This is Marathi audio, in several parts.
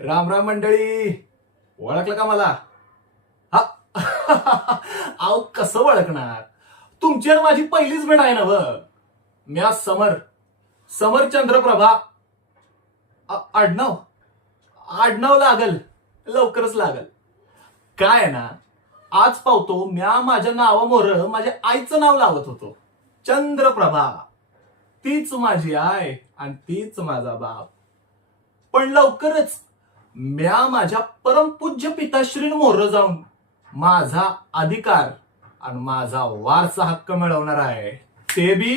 राम राम मंडळी. ओळखलं का मला? हा. अहो कसं ओळखणार? तुमची आणि माझी पहिलीच भेट आहे ना व. मी आज समर समर चंद्रप्रभा. आडनाव आडनाव लागल, लवकरच लागल. काय आहे ना, आज पावतो म्या माझ्या नावामोर माझ्या आईचं नाव लावत होतो, चंद्रप्रभा. तीच माझी आय आणि तीच माझा बाप. पण लवकरच म्या माझ्या परमपूज्य पिताश्रींमोर जाऊन माझा अधिकार आणि माझा वारसा हक्क मिळवणार आहे. ते बी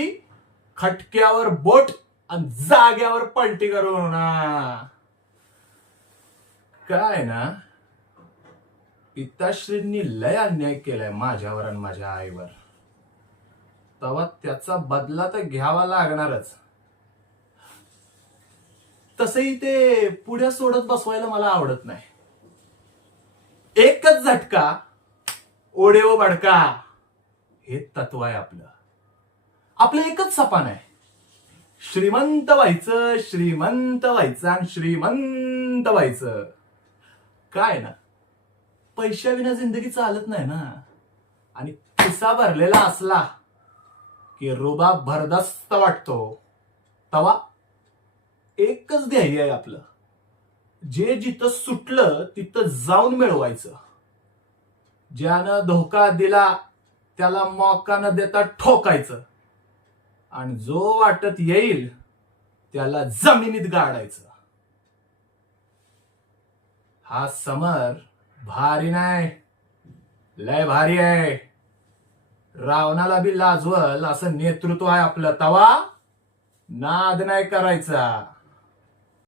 खटक्यावर बोट आणि जाग्यावर पलटी करून. काय ना, पिताश्रींनी लय अन्याय केलाय माझ्यावर आणि माझ्या आईवर. तेव्हा त्याचा बदला तर घ्यावा लागणारच. तसही ते पुढे सोडत बसवायला मला आवडत नाही. एकच झटका, ओढे व बडका, हे तत्व आहे आपलं. आपलं एकच सपान आहे, श्रीमंत व्हायचं, श्रीमंत व्हायचं आणि श्रीमंत व्हायचं. काय ना, पैशाविना जिंदगी चालत नाही ना. आणि खिसा भरलेला असला की रुबाब भरदस्त वाटतो. तवा एकच ध्येय आहे आपलं, जे जिथं सुटलं तिथं जाऊन मिळवायचं. ज्यानं धोका दिला त्याला मौका न देता ठोकायचं आणि जो वाटत येईल त्याला जमिनीत गाडायचं. हा समर भारी नाही, लय भारी आहे. रावणाला बी लाजवल असं नेतृत्व आहे आपलं. तवा नाद नाही करायचा.